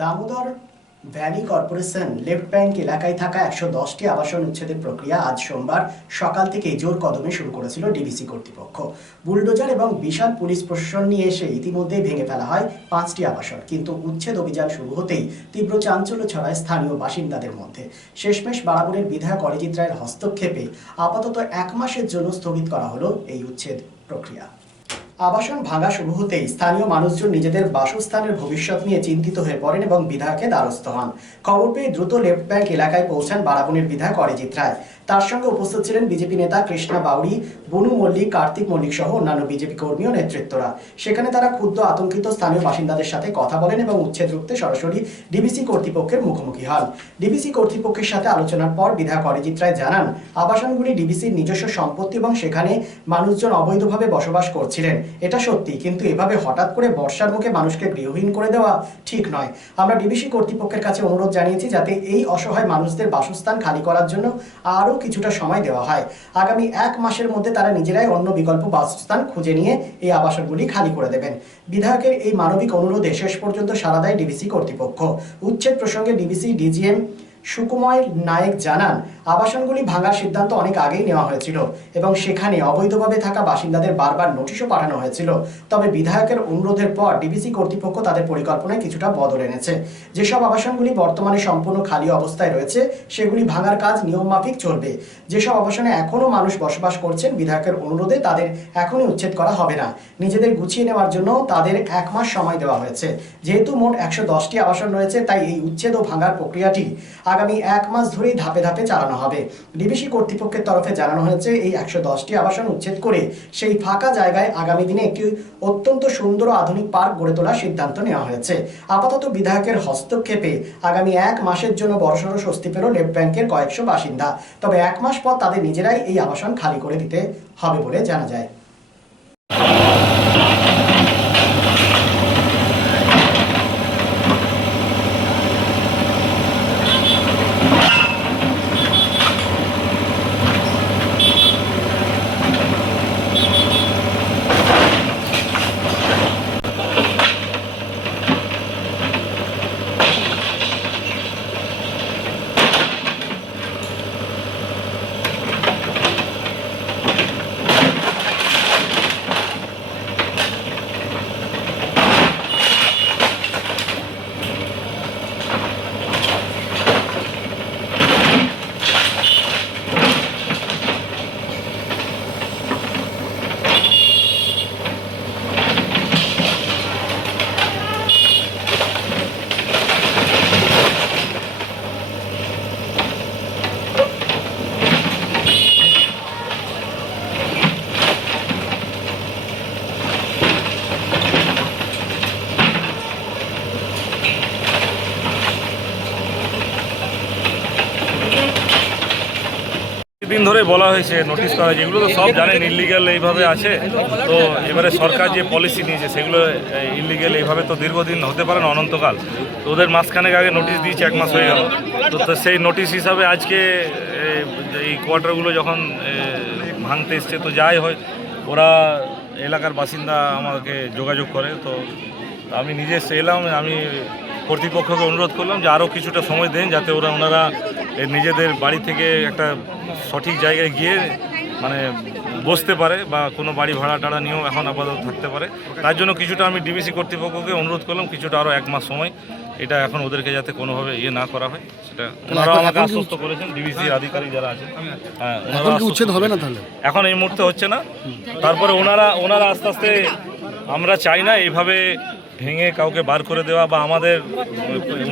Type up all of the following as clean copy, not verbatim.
Damodar valley corporation left bank এলাকায় থাকা ১১০টি আবাসন উচ্ছেদের প্রক্রিয়া আজ সোমবার সকাল থেকেই জোর কদমে শুরু করেছিল ডিবিসি কর্তৃপক্ষ। বুলডোজার এবং বিশাল পুলিশ প্রশাসন নিয়ে এসে ইতিমধ্যেই ভেঙে ফেলা হয় ৫টি আবাসন, কিন্তু উচ্ছেদ অভিযান শুরু হতেই তীব্র চাঞ্চল্য ছড়ায় স্থানীয় বাসিন্দাদের মধ্যে। শেষমেশ বারাবণের বিধায়ক অরিজিৎ রায়ের হস্তক্ষেপে আপাতত ১ মাসের জন্য স্থগিত করা হলো এই উচ্ছেদ প্রক্রিয়া। আবাসন ভাঙা শুরু হতেই স্থানীয় মানুষজন নিজেদের বাসস্থানের ভবিষ্যৎ নিয়ে চিন্তিত হয়ে পড়েন এবং বিধায়কের দ্বারস্থ হন। খবর পেয়ে দ্রুত লেফট ব্যাংক এলাকায় পৌঁছান বারাবণের বিধায়ক অরিজিৎ রায়। তার সঙ্গে উপস্থিত ছিলেন বিজেপি নেতা কৃষ্ণা বাউরি, বনু মল্লিক, কার্তিক মল্লিক সহ অন্যান্য বিজেপি কর্মী ও নেতৃত্বরা। সেখানে তারা ক্ষুব্ধ আতঙ্কিত স্থানীয় বাসিন্দাদের সাথে কথা বলেন এবং উচ্ছেদ রুখতে সরাসরি ডিবিসি কর্তৃপক্ষের মুখোমুখি হন। ডিবিসি কর্তৃপক্ষের সাথে আলোচনার পর বিধায়ক অরিজিৎ রায় জানান, আবাসনগুলি ডিবিসির নিজস্ব সম্পত্তি এবং সেখানে মানুষজন অবৈধভাবে বসবাস করছিলেন। এটা সত্যি, কিন্তু এভাবে হঠাৎ করে বর্ষার মুখে মানুষকে গৃহহীন করে দেওয়া ঠিক নয়। আমরা ডিবিসি কর্তৃপক্ষের কাছে অনুরোধ জানিয়েছি যাতে এই অসহায় মানুষদের বাসস্থান খালি করার জন্য আরও কিছুটা সময় দেওয়া হয়। আগামী ১ মাসের মধ্যে তারা নিজেরাই অন্য বিকল্প বাসস্থান খুঁজে নিয়ে এই আবাসনগুলি খালি করে দেবেন। বিধায়কের এই মানবিক অনুরোধে শেষ পর্যন্ত সাড়া দেয় ডিবিসি কর্তৃপক্ষ। উচ্ছেদ প্রসঙ্গে ডিবিসি ডিজিএম সুকুময় নায়েক জানান, আবাসনগুলি ভাঙার সিদ্ধান্ত অনেক আগেই নেওয়া হয়েছিল এবং সেখানে অবৈধভাবে থাকা বাসিন্দাদের বারবার নোটিশও পাঠানো হয়েছিল। তবে বিধায়কের অনুরোধের পর ডিবিসি কর্তৃপক্ষ তাদের পরিকল্পনায় কিছুটা বদল এনেছে। যেসব আবাসনগুলি বর্তমানে সম্পূর্ণ খালি অবস্থায় রয়েছে সেগুলি ভাঙার কাজ নিয়মমাফিক চলবে। যেসব আবাসনে এখনও মানুষ বসবাস করছেন, বিধায়কের অনুরোধে তাদের এখনই উচ্ছেদ করা হবে না। নিজেদের গুছিয়ে নেওয়ার জন্য তাদের ১ মাস সময় দেওয়া হয়েছে। যেহেতু মোট ১১০টি আবাসন রয়েছে, তাই এই উচ্ছেদ ও ভাঙার প্রক্রিয়াটি আগামী ১ মাস ধরেই ধাপে ধাপে চালানো হবে। ডিবিসি কর্তৃপক্ষের তরফে জানানো হয়েছে, এই ১১০টি আবাসন উচ্ছেদ করে সেই ফাঁকা জায়গায় আগামী দিনে একটি অত্যন্ত সুন্দর ও আধুনিক পার্ক গড়ে তোলার সিদ্ধান্ত নেওয়া হয়েছে। আপাতত বিধায়কের হস্তক্ষেপে আগামী ১ মাসের জন্য বড়সড় স্বস্তি পেল লেফট ব্যাংকের কয়েকশো বাসিন্দা। তবে ১ মাস পর তাদের নিজেরাই এই আবাসন খালি করে দিতে হবে বলে জানা যায়। দিন ধরে বলা হয়েছে নোটিশ করা, যেগুলো তো সব জানেন ইলিগাল এইভাবে আছে। তো এবারে সরকার যে পলিসি নিয়েছে সেগুলো ইলিগাল এইভাবে তো দীর্ঘদিন হতে পারে না, অনন্তকাল। তো ওদের মাসখানেক আগে নোটিশ দিয়েছে, 1 মাস হয়ে গেল। তো সেই নোটিশ হিসাবে আজকে এই কোয়ার্টারগুলো যখন ভাঙতে এসছে, তো যাই হয় ওরা এলাকার বাসিন্দা আমাকে যোগাযোগ করে। তো আমি নিজে এলাম, আমি কর্তৃপক্ষকে অনুরোধ করলাম যে আরও কিছুটা সময় দেন, যাতে ওনারা নিজেদের বাড়ি থেকে একটা সঠিক জায়গায় গিয়ে মানে বসতে পারে বা কোনো বাড়ি ভাড়া টাড়া নিয়েও এখন আপাতত থাকতে পারে। তার জন্য কিছুটা আমি ডিবিসি কর্তৃপক্ষকে অনুরোধ করলাম, কিছুটা আরও 1 মাস সময়, এটা এখন ওদেরকে যাতে কোনোভাবে না করা হয় সেটা ওনারাও আমাকে আশ্বস্ত করেছেন, ডিবিসির আধিকারিক যারা আছেন। হ্যাঁ, ওনারা উচ্ছেদ হবে না তাহলে, এখন এই মুহূর্তে হচ্ছে না। তারপরে ওনারা আস্তে আস্তে, আমরা চাই না এইভাবে ভেঙে কাউকে বার করে দেওয়া, বা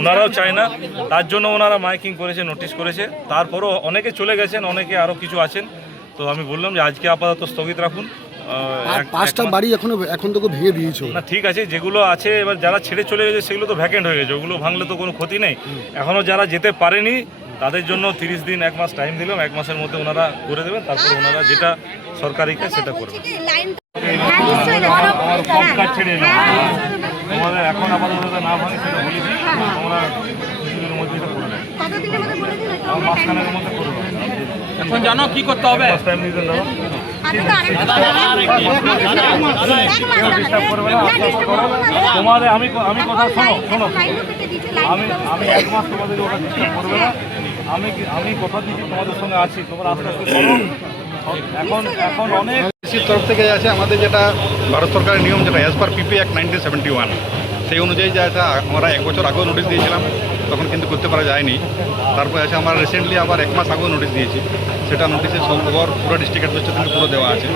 ওনারাও চায় না। তার জন্য ওনারা মাইকিং করেছে, নোটিশ করেছে। তারপরও অনেকে চলে গেছেন, অনেকে আরও কিছু আছেন। তো আমি বললাম যে আজকে আপাতত স্থগিত রাখুন। 5টা বাড়ি এখন তো ভেঙে দিয়েছে না, ঠিক আছে, যেগুলো আছে এবার যারা ছেড়ে চলে গেছে সেগুলো তো ভ্যাকেন্ট হয়ে গেছে, ওগুলো ভাঙলে তো কোনো ক্ষতি নেই। এখনও যারা যেতে পারেনি তাদের জন্য 30 দিন 1 মাস টাইম দিলাম। 1 মাসের মধ্যে ওনারা করে দেবেন, তারপর ওনারা যেটা সরকারি কাজ সেটা করবেন। তোমাদের এখন আপাতত না ভাঙে সেটা বলেছি, তোমরা কিছুদিনের মধ্যে এটা করে দেবে, মাসখানেকের মধ্যে করে দেবে। এখন জানো কি করতে হবে, টাইম দিতে দাও। কেউ ডিস্টার্ব করবে না, আশ্বস্ত করো। তোমাদের আমি কথা শোনো আমি 1 মাস তোমাদের ওটা ডিস্টার্ব করবে না। আমি কথা দিচ্ছি তোমাদের সঙ্গে আছি, তোমরা আস্তে আস্তে করো। এখন অনেক ডিসির তরফ থেকে আছে আমাদের যেটা ভারত সরকারের নিয়ম, যেটা অ্যাজ পার পিপি অ্যাক্ট 1971, সেই অনুযায়ী যা আছে আমরা 1 বছর আগেও নোটিশ দিয়েছিলাম, তখন কিন্তু করতে পারা যায়নি। তারপরে আছে আমরা রিসেন্টলি আবার 1 মাস আগেও নোটিশ দিয়েছি, সেটা নোটিশের সব খবর পুরো ডিস্ট্রিক্ট অ্যাডমিনিস্ট্রেশন পুরো দেওয়া আছে।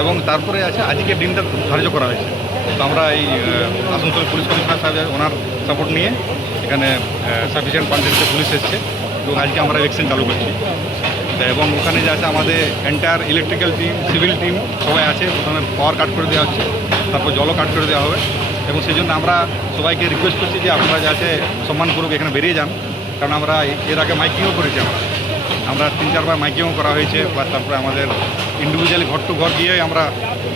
এবং তারপরে আছে আজকের দিনটা ধার্য করা হয়েছে। তো আমরা এই আসানসোল পুলিশ কমিশনার সাহেব ওনার সাপোর্ট নিয়ে এখানে সাফিসিয়েন্ট পার্সেন্টেজে পুলিশ এসছে এবং আজকে আমরা ভ্যাকসিন চালু করছি। এবং ওখানে যে আছে আমাদের entire electrical team, civil team সবাই আছে। প্রথমে পাওয়ার কাট করে দেওয়া হচ্ছে, তারপর জলও কাট করে দেওয়া হবে। এবং সেই জন্য আমরা সবাইকে রিকোয়েস্ট করছি যে আপনারা যে আছে সম্মানপূর্বক এখানে বেরিয়ে যান, কারণ আমরা এর আগে মাইকিংও করেছি। আমরা 3-4 বার মাইকিংও করা হয়েছে, প্লাস তারপরে আমাদের ইন্ডিভিজুয়ালি ঘর টু ঘর গিয়ে আমরা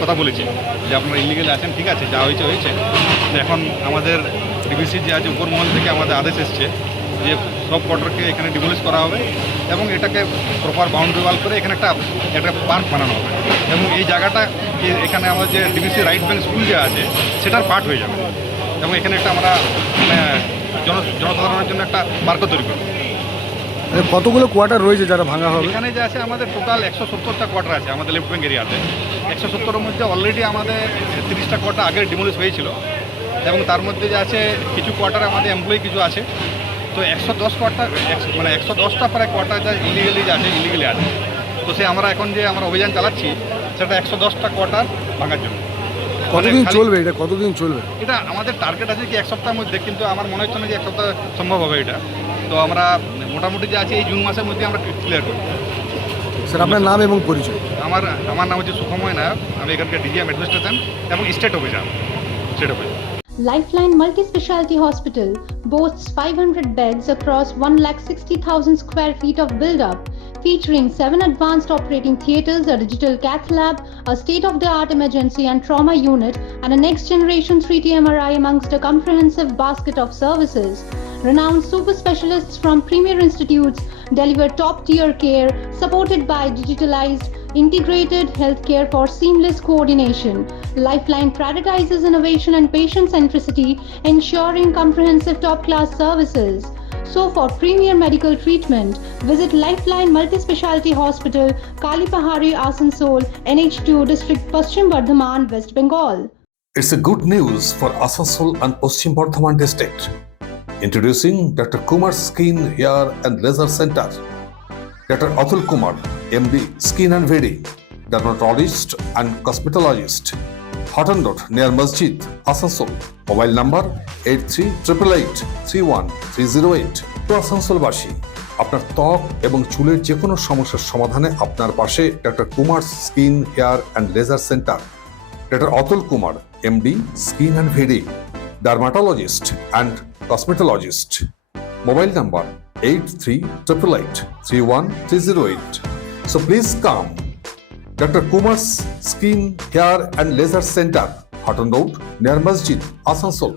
কথা বলেছি যে আপনারা ইলিগেল আছেন, ঠিক আছে, যা হয়েছে হয়েছে। এখন আমাদের ডিবিসির যে আছে উপর মহল থেকে আমাদের আদেশ এসছে যে সব কোয়ার্টারকে এখানে ডিমোলিশ করা হবে এবং এটাকে প্রপার বাউন্ডারি ওয়াল করে এখানে একটা পার্ক বানানো হবে। এবং এই জায়গাটা এখানে আমাদের যে ডিবিসি রাইট ব্যাংক স্কুল যে আছে সেটার পার্ট হয়ে যাবে। এবং এখানে একটা আমরা জনসাধারণের জন্য একটা পার্কও তৈরি করব। কতগুলো কোয়ার্টার রয়েছে যারা ভাঙা হবে? এখানে যে আছে আমাদের টোটাল 170টা কোয়ার্টার আছে আমাদের লেফট ব্যাংক এরিয়াতে। 170-এর মধ্যে অলরেডি আমাদের 30টা কোয়ার্টার আগে ডিমোলিশ হয়েছিল এবং তার মধ্যে যে আছে কিছু কোয়ার্টারে আমাদের এমপ্লয়ি কিছু আছে। তো 110 কোয়ার্টার মানে 110টা প্রায় কোয়ার্টার যা ইলিগালি আছে। তো সে আমরা এখন যে আমরা অভিযান চালাচ্ছি সেটা 110টা কোয়ার্টার ভাঙার জন্য। কতদিন চলবে এটা? কতদিন চলবে এটা? আমাদের টার্গেট আছে কি 1 সপ্তাহের মধ্যে, কিন্তু আমার মনে হচ্ছে না যে 1 সপ্তাহ সম্ভব হবে এটা। তো আমরা মোটামুটি যে আছে এই জুন মাসের মধ্যে আমরা ক্লিয়ার করি। স্যার আপনার নাম এবং পরিচয়? আমার নাম হচ্ছে সুখময় নায়ক, আমি এখানকার ডিজিএম অ্যাডমিনিস্ট্রেশন এবং state officer. Lifeline Multi-Specialty Hospital boasts 500 beds across 160,000 square feet of build-up, featuring 7 advanced operating theatres, a digital cath lab, a state-of-the-art emergency and trauma unit, and a next-generation 3D MRI amongst a comprehensive basket of services. Renowned super specialists from premier institutes deliver top-tier care, supported by digitalized, integrated healthcare for seamless coordination. Lifeline prioritizes innovation and patient centricity, ensuring comprehensive top-class services. So for premier medical treatment, visit Lifeline Multi-Specialty Hospital, Kalipahari, Asansol, NH2 District, Paschim Bardhaman, West Bengal. It's a good news for Asansol and Paschim Bardhaman district. Introducing Dr. Kumar Skin Hair and Laser Center. Dr. Atul Kumar, MD, Skin and Very, dermatologist and cosmetologist. Hotton Road near Masjid, Asansol. Mobile number 8388831308. তো আসানসোলবাসী, আপনার ত্বক এবং চুলের যে কোনো সমস্যার সমাধানে আপনার পাশে doctor Kumar skin hair and laser centre. Doctor Atul Kumar, MD, skin and very, dermatologist and cosmetologist. Mobile number 8388831308. So please come. Dr. Kumar's Skin, Hair and Laser Center, Hotton Road near Masjid, Asansol.